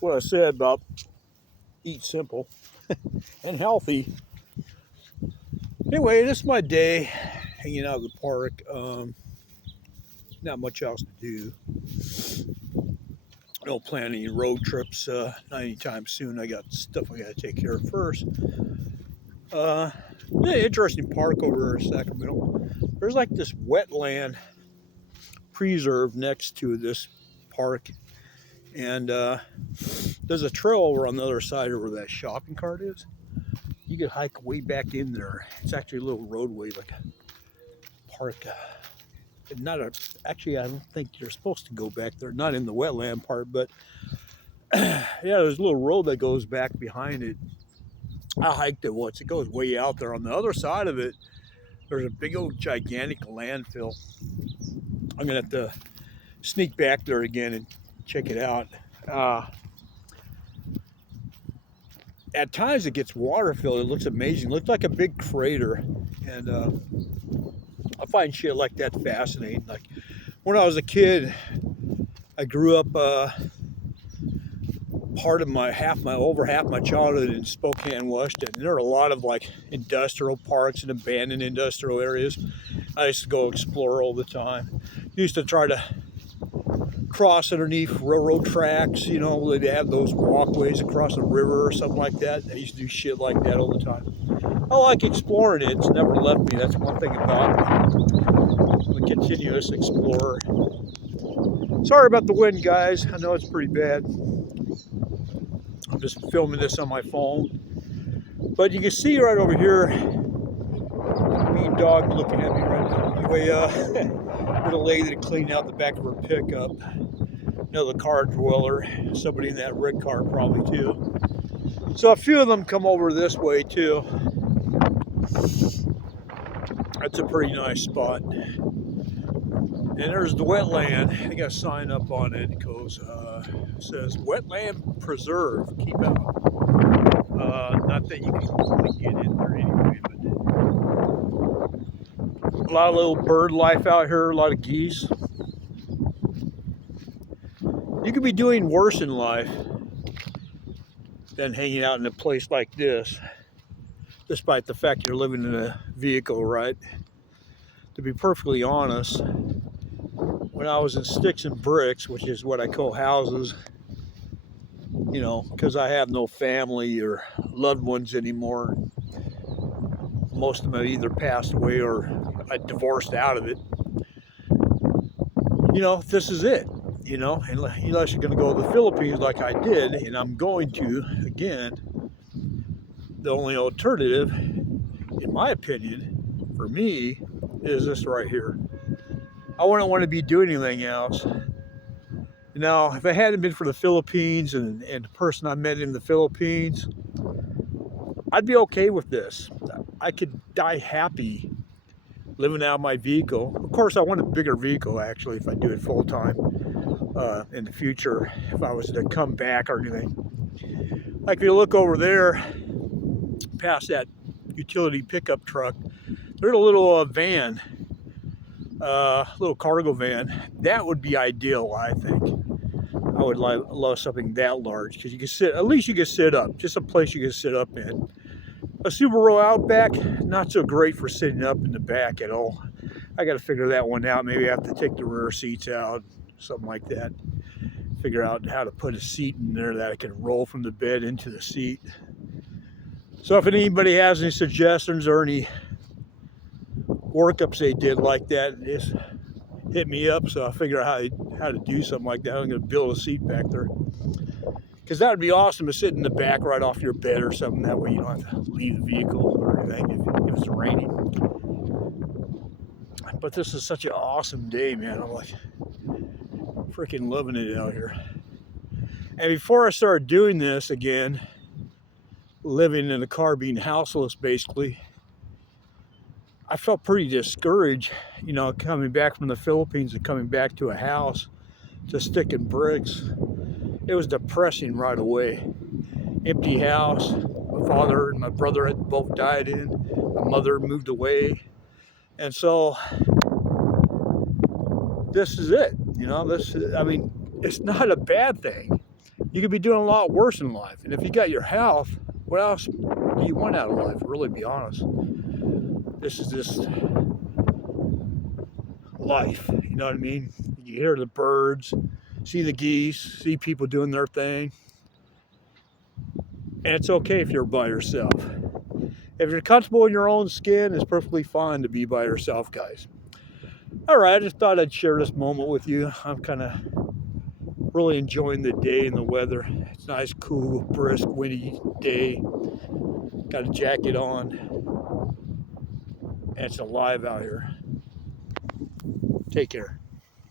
what I said about eat simple and healthy. Anyway, this is my day hanging out at the park. Not much else to do. Don't plan any road trips not anytime soon. I got stuff I got to take care of first. Uh, yeah, interesting park over in Sacramento. There's like this wetland preserve next to this park, and there's a trail over on the other side of where that shopping cart is. You could hike way back in there. It's actually a little roadway, like a park. Not a. Actually, I don't think you're supposed to go back there. Not in the wetland part, but yeah, there's a little road that goes back behind it. I hiked it once. It goes way out there. On the other side of it, there's a big old gigantic landfill. I'm gonna have to sneak back there again and check it out. At times it gets water filled. It looks amazing. It looks like a big crater, and I find shit like that fascinating. Like when I was a kid, I grew up part of over half my childhood in Spokane, Washington. And there are a lot of like industrial parks and abandoned industrial areas. I used to go explore all the time. Used to try to cross underneath railroad tracks, you know, they'd have those walkways across a river or something like that. I used to do shit like that all the time. I like exploring it. It's never left me. That's one thing about me. I'm a continuous explorer. Sorry about the wind, guys. I know it's pretty bad. I'm just filming this on my phone. But you can see right over here, mean dog looking at me right now. Anyway, there's a lady that cleaned out the back of her pickup. Another car dweller. Somebody in that red car probably too. So a few of them come over this way too. That's a pretty nice spot. And there's the wetland. They got a sign up on it. It goes, says wetland preserve. Keep out. Not that you can really get in there anyway, but a lot of little bird life out here. A lot of geese. You could be doing worse in life than hanging out in a place like this, despite the fact you're living in a vehicle, right? To be perfectly honest, when I was in sticks and bricks, which is what I call houses, you know, because I have no family or loved ones anymore. Most of them have either passed away or I divorced out of it. You know, this is it. You know, unless you're going to go to the Philippines like I did, and I'm going to again, the only alternative, in my opinion, for me, is this right here. I wouldn't want to be doing anything else. Now, if it hadn't been for the Philippines and the person I met in the Philippines, I'd be okay with this. I could die happy living out of my vehicle. Of course, I want a bigger vehicle, actually, if I do it full time in the future, if I was to come back or anything. Like if you look over there, past that utility pickup truck, there's a little van, little cargo van. That would be ideal, I think. I would love something that large because you can sit, at least you can sit up, just a place you can sit up in. A Subaru Outback, not so great for sitting up in the back at all. I got to figure that one out. Maybe I have to take the rear seats out, something like that. Figure out how to put a seat in there that I can roll from the bed into the seat. So if anybody has any suggestions or any workups they did like that, just hit me up so I'll figure out how to do something like that. I'm going to build a seat back there. Because that would be awesome to sit in the back right off your bed or something. That way you don't have to leave the vehicle or anything if it's raining. But this is such an awesome day, man. I'm like freaking loving it out here. And before I started doing this again, living in a car, being houseless basically, I felt pretty discouraged, you know, coming back from the Philippines and coming back to a house to stick in bricks. It was depressing right away. Empty house. My father and my brother had both died in. My mother moved away. And so this is it. You know, I mean, it's not a bad thing. You could be doing a lot worse in life. And if you got your health, what else do you want out of life? Really, be honest. This is just life. You know what I mean? You hear the birds, see the geese, see people doing their thing. And it's okay if you're by yourself. If you're comfortable in your own skin, it's perfectly fine to be by yourself, guys. All right, I just thought I'd share this moment with you. I'm kind of really enjoying the day and the weather. It's a nice, cool, brisk, windy day. Got a jacket on, and it's alive out here. Take care.